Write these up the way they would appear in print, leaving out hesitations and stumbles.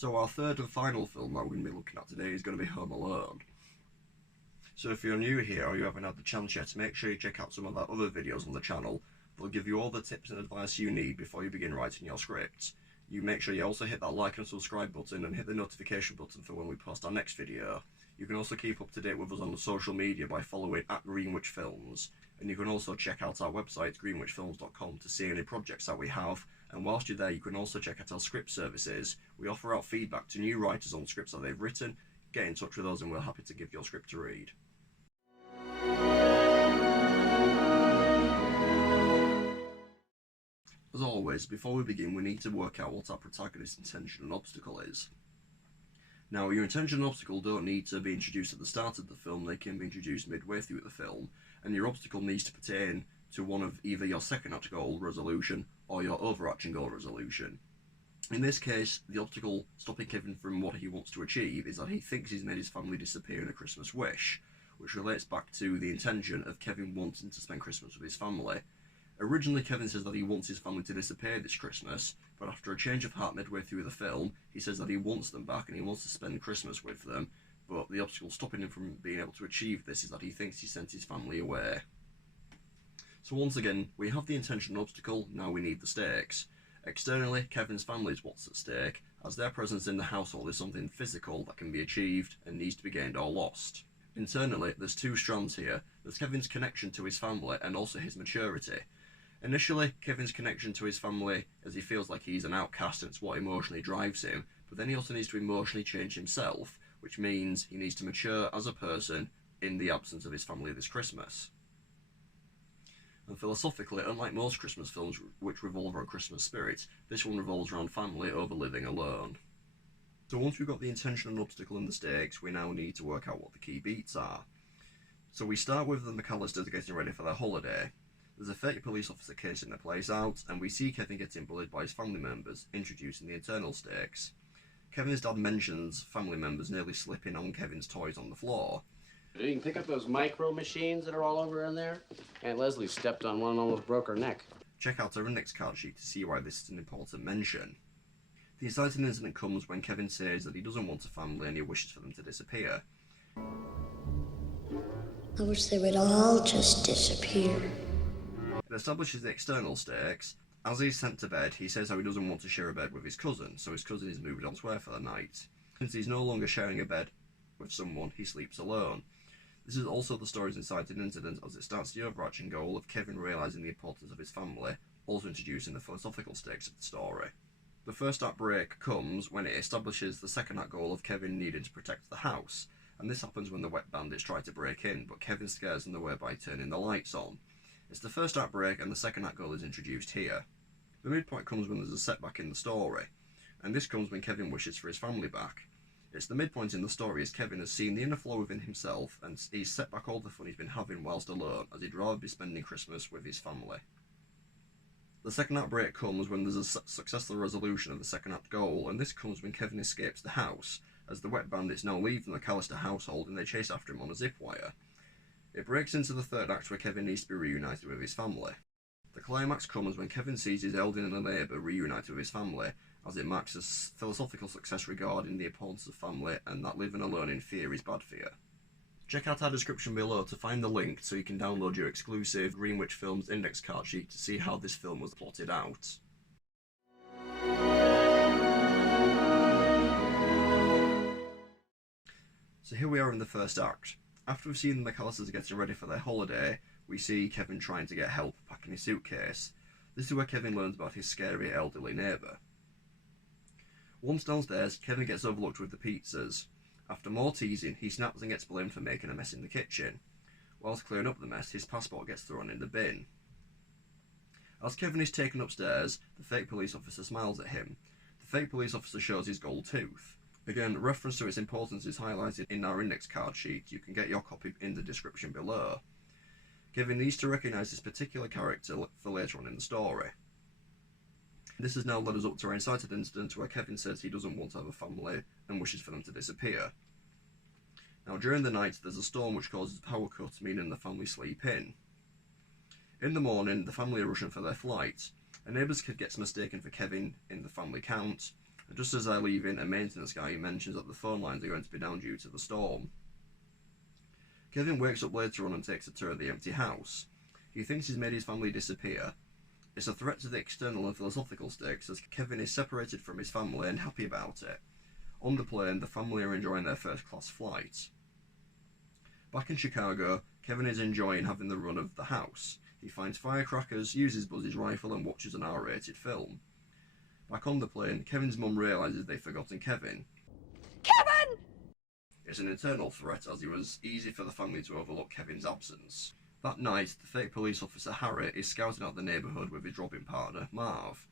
So our third and final film that we're going to be looking at today is going to be Home Alone. So if you're new here or you haven't had the chance yet, make sure you check out some of our other videos on the channel. They'll give you all the tips and advice you need before you begin writing your scripts. You make sure you also hit that like and subscribe button and hit the notification button for when we post our next video. You can also keep up to date with us on the social media by following @GreenwichFilms. And you can also check out our website greenwichfilms.com to see any projects that we have. And whilst you're there, you can also check out our script services. We offer out feedback to new writers on scripts that they've written. Get in touch with us and we're happy to give your script to read. As always, before we begin, we need to work out what our protagonist's intention and obstacle is. Now, your intention and obstacle don't need to be introduced at the start of the film, they can be introduced midway through the film, and your obstacle needs to pertain to one of either your second act goal resolution or your overarching goal resolution. In this case, the obstacle stopping Kevin from what he wants to achieve is that he thinks he's made his family disappear in a Christmas wish, which relates back to the intention of Kevin wanting to spend Christmas with his family. Originally, Kevin says that he wants his family to disappear this Christmas, but after a change of heart midway through the film, he says that he wants them back and he wants to spend Christmas with them, but the obstacle stopping him from being able to achieve this is that he thinks he sent his family away. So once again, we have the intention and obstacle, now we need the stakes. Externally, Kevin's family is what's at stake, as their presence in the household is something physical that can be achieved and needs to be gained or lost. Internally, there's two strands here. There's Kevin's connection to his family and also his maturity. Initially, Kevin's connection to his family, as he feels like he's an outcast and it's what emotionally drives him, but then he also needs to emotionally change himself, which means he needs to mature as a person in the absence of his family this Christmas. And philosophically, unlike most Christmas films which revolve around Christmas spirit, this one revolves around family over living alone. So once we've got the intention and obstacle and the stakes, we now need to work out what the key beats are. So we start with the McAllisters getting ready for their holiday. There's a fake police officer casing the place out, and we see Kevin getting bullied by his family members, introducing the internal stakes. Kevin's dad mentions family members nearly slipping on Kevin's toys on the floor. You can pick up those micro machines that are all over in there. Aunt Leslie stepped on one and almost broke her neck. Check out our index card sheet to see why this is an important mention. The inciting incident comes when Kevin says that he doesn't want a family and he wishes for them to disappear. I wish they would all just disappear. It establishes the external stakes. As he's sent to bed, he says how he doesn't want to share a bed with his cousin, so his cousin is moved elsewhere for the night. Since he's no longer sharing a bed with someone, he sleeps alone. This is also the story's inciting incident, as it starts the overarching goal of Kevin realising the importance of his family, also introducing the philosophical stakes of the story. The first act break comes when it establishes the second act goal of Kevin needing to protect the house, and this happens when the wet bandits try to break in, but Kevin scares them away by turning the lights on. It's the first act break and the second act goal is introduced here. The midpoint comes when there's a setback in the story, and this comes when Kevin wishes for his family back. It's the midpoint in the story as Kevin has seen the inner flow within himself and he's set back all the fun he's been having whilst alone, as he'd rather be spending Christmas with his family. The second act break comes when there's a successful resolution of the second act goal, and this comes when Kevin escapes the house, as the wet bandits now leave the McAllister household and they chase after him on a zip wire. It breaks into the third act where Kevin needs to be reunited with his family. The climax comes when Kevin sees his elderly neighbour reunited with his family, as it marks a philosophical success regarding the importance of family and that living alone in fear is bad for you. Check out our description below to find the link so you can download your exclusive Greenwich Films index card sheet to see how this film was plotted out. So here we are in the first act. After we've seen the McAllisters getting ready for their holiday, we see Kevin trying to get help packing his suitcase. This is where Kevin learns about his scary elderly neighbour. Once downstairs, Kevin gets overlooked with the pizzas. After more teasing, he snaps and gets blamed for making a mess in the kitchen. Whilst clearing up the mess, his passport gets thrown in the bin. As Kevin is taken upstairs, the fake police officer smiles at him. The fake police officer shows his gold tooth. Again, reference to its importance is highlighted in our index card sheet. You can get your copy in the description below. Kevin needs to recognise this particular character for later on in the story. This has now led us up to our incited incident where Kevin says he doesn't want to have a family and wishes for them to disappear. Now during the night there's a storm which causes a power cut, meaning the family sleep in. In the morning the family are rushing for their flight. A neighbour's kid gets mistaken for Kevin in the family count, And just as they're leaving, a maintenance guy mentions that the phone lines are going to be down due to the storm. Kevin wakes up later on and takes a tour of the empty house. He thinks he's made his family disappear. It's a threat to the external and philosophical stakes, as Kevin is separated from his family and happy about it. On the plane, the family are enjoying their first-class flight. Back in Chicago, Kevin is enjoying having the run of the house. He finds firecrackers, uses Buzz's rifle, and watches an R-rated film. Back on the plane, Kevin's mum realises they've forgotten Kevin. Kevin! It's an internal threat, as it was easy for the family to overlook Kevin's absence. That night, the fake police officer Harry is scouting out the neighbourhood with his robbing partner, Marv.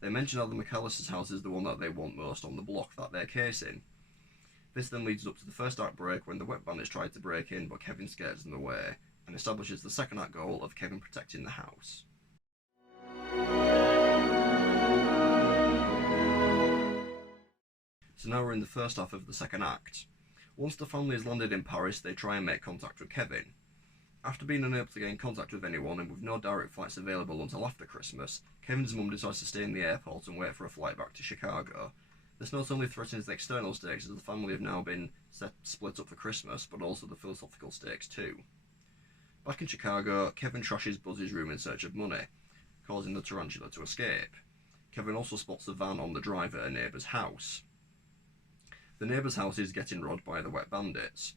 They mention how the McAllister's house is the one that they want most on the block that they're casing. This then leads up to the first act break when the wet bandits try to break in, but Kevin scares them away, and establishes the second act goal of Kevin protecting the house. So now we're in the first half of the second act. Once the family has landed in Paris, they try and make contact with Kevin. After being unable to gain contact with anyone and with no direct flights available until after Christmas, Kevin's mum decides to stay in the airport and wait for a flight back to Chicago. This not only threatens the external stakes, as the family have now been split up for Christmas, but also the philosophical stakes too. Back in Chicago, Kevin trashes Buzz's room in search of money, causing the tarantula to escape. Kevin also spots the van on the drive at a neighbour's house. The neighbour's house is getting robbed by the wet bandits.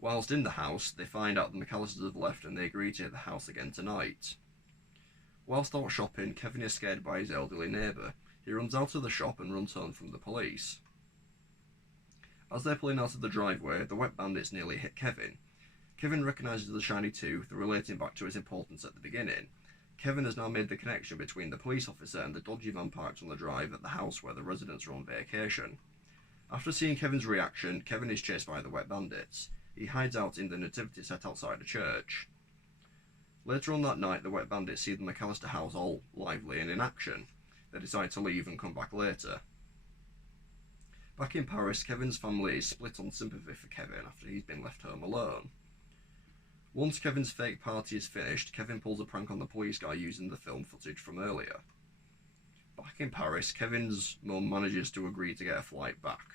Whilst in the house, they find out the McAllisters have left and they agree to hit the house again tonight. Whilst out shopping, Kevin is scared by his elderly neighbour. He runs out of the shop and runs home from the police. As they're pulling out of the driveway, the wet bandits nearly hit Kevin. Kevin recognises the shiny tooth, relating back to its importance at the beginning. Kevin has now made the connection between the police officer and the dodgy van parked on the drive at the house where the residents are on vacation. After seeing Kevin's reaction, Kevin is chased by the wet bandits. He hides out in the nativity set outside a church. Later on that night, the wet bandits see the McAllister house all lively and in action. They decide to leave and come back later. Back in Paris, Kevin's family is split on sympathy for Kevin after he's been left home alone. Once Kevin's fake party is finished, Kevin pulls a prank on the police guy using the film footage from earlier. Back in Paris, Kevin's mum manages to agree to get a flight back.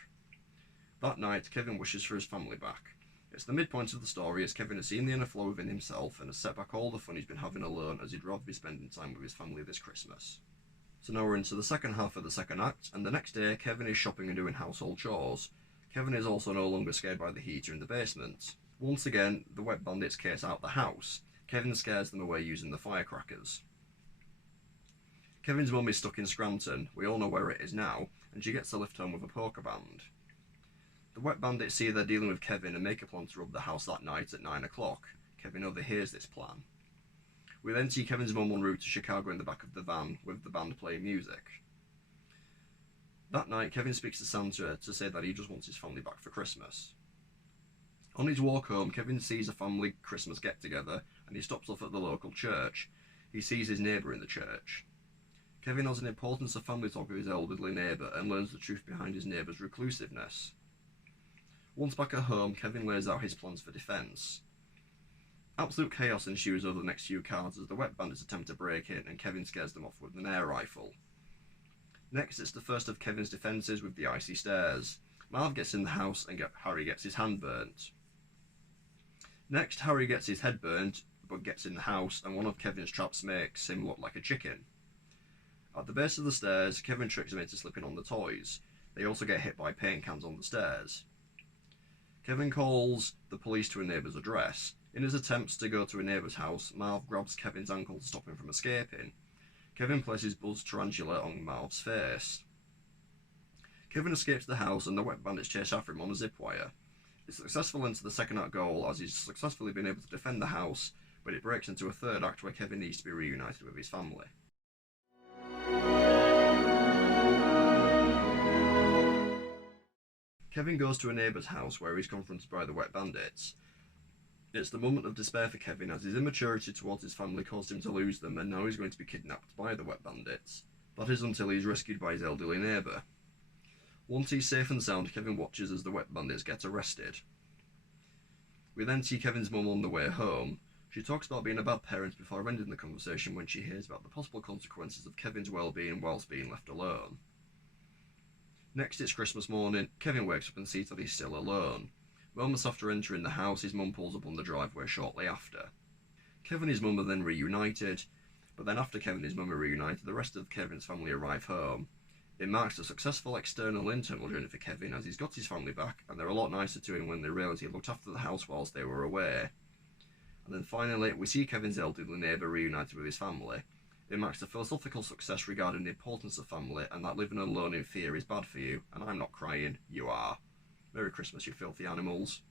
That night, Kevin wishes for his family back. It's the midpoint of the story, as Kevin has seen the inner flow within himself and has set back all the fun he's been having alone, as he'd rather be spending time with his family this Christmas. So now we're into the second half of the second act, and the next day Kevin is shopping and doing household chores. Kevin is also no longer scared by the heater in the basement. Once again, the wet bandits case out the house. Kevin scares them away using the firecrackers. Kevin's mum is stuck in Scranton, we all know where it is now, and she gets a lift home with a poker band. The wet bandits see they're dealing with Kevin and make a plan to rob the house that night at 9 o'clock. Kevin overhears this plan. We then see Kevin's mum en route to Chicago in the back of the van, with the band playing music. That night, Kevin speaks to Santa to say that he just wants his family back for Christmas. On his walk home, Kevin sees a family Christmas get-together, and he stops off at the local church. He sees his neighbour in the church. Kevin has an importance of family talk with his elderly neighbour and learns the truth behind his neighbour's reclusiveness. Once back at home, Kevin lays out his plans for defence. Absolute chaos ensues over the next few cards as the wet bandits attempt to break in and Kevin scares them off with an air rifle. Next, it's the first of Kevin's defences with the icy stairs. Marv gets in the house and Harry gets his hand burnt. Next, Harry gets his head burnt, but gets in the house, and one of Kevin's traps makes him look like a chicken. At the base of the stairs, Kevin tricks him into slipping on the toys. They also get hit by paint cans on the stairs. Kevin calls the police to a neighbour's address. In his attempts to go to a neighbour's house, Marv grabs Kevin's ankle to stop him from escaping. Kevin places Buzz Tarantula on Marv's face. Kevin escapes the house and the wet bandits chase after him on a zip wire. It's successful into the second act goal as he's successfully been able to defend the house, but it breaks into a third act where Kevin needs to be reunited with his family. Kevin goes to a neighbour's house where he's confronted by the wet bandits. It's the moment of despair for Kevin as his immaturity towards his family caused him to lose them, and now he's going to be kidnapped by the wet bandits. That is until he's rescued by his elderly neighbour. Once he's safe and sound, Kevin watches as the wet bandits get arrested. We then see Kevin's mum on the way home. She talks about being a bad parent before ending the conversation when she hears about the possible consequences of Kevin's well-being whilst being left alone. Next, it's Christmas morning. Kevin wakes up and sees that he's still alone. Moments after entering the house, his mum pulls up on the driveway shortly after. Kevin and his mum are then reunited, but then after Kevin and his mum are reunited, the rest of Kevin's family arrive home. It marks a successful external and internal journey for Kevin, as he's got his family back, and they're a lot nicer to him when they realise he looked after the house whilst they were away. And then finally, we see Kevin's elderly neighbour reunited with his family. It marks a philosophical success regarding the importance of family, and that living alone in fear is bad for you, and I'm not crying, you are. Merry Christmas, you filthy animals.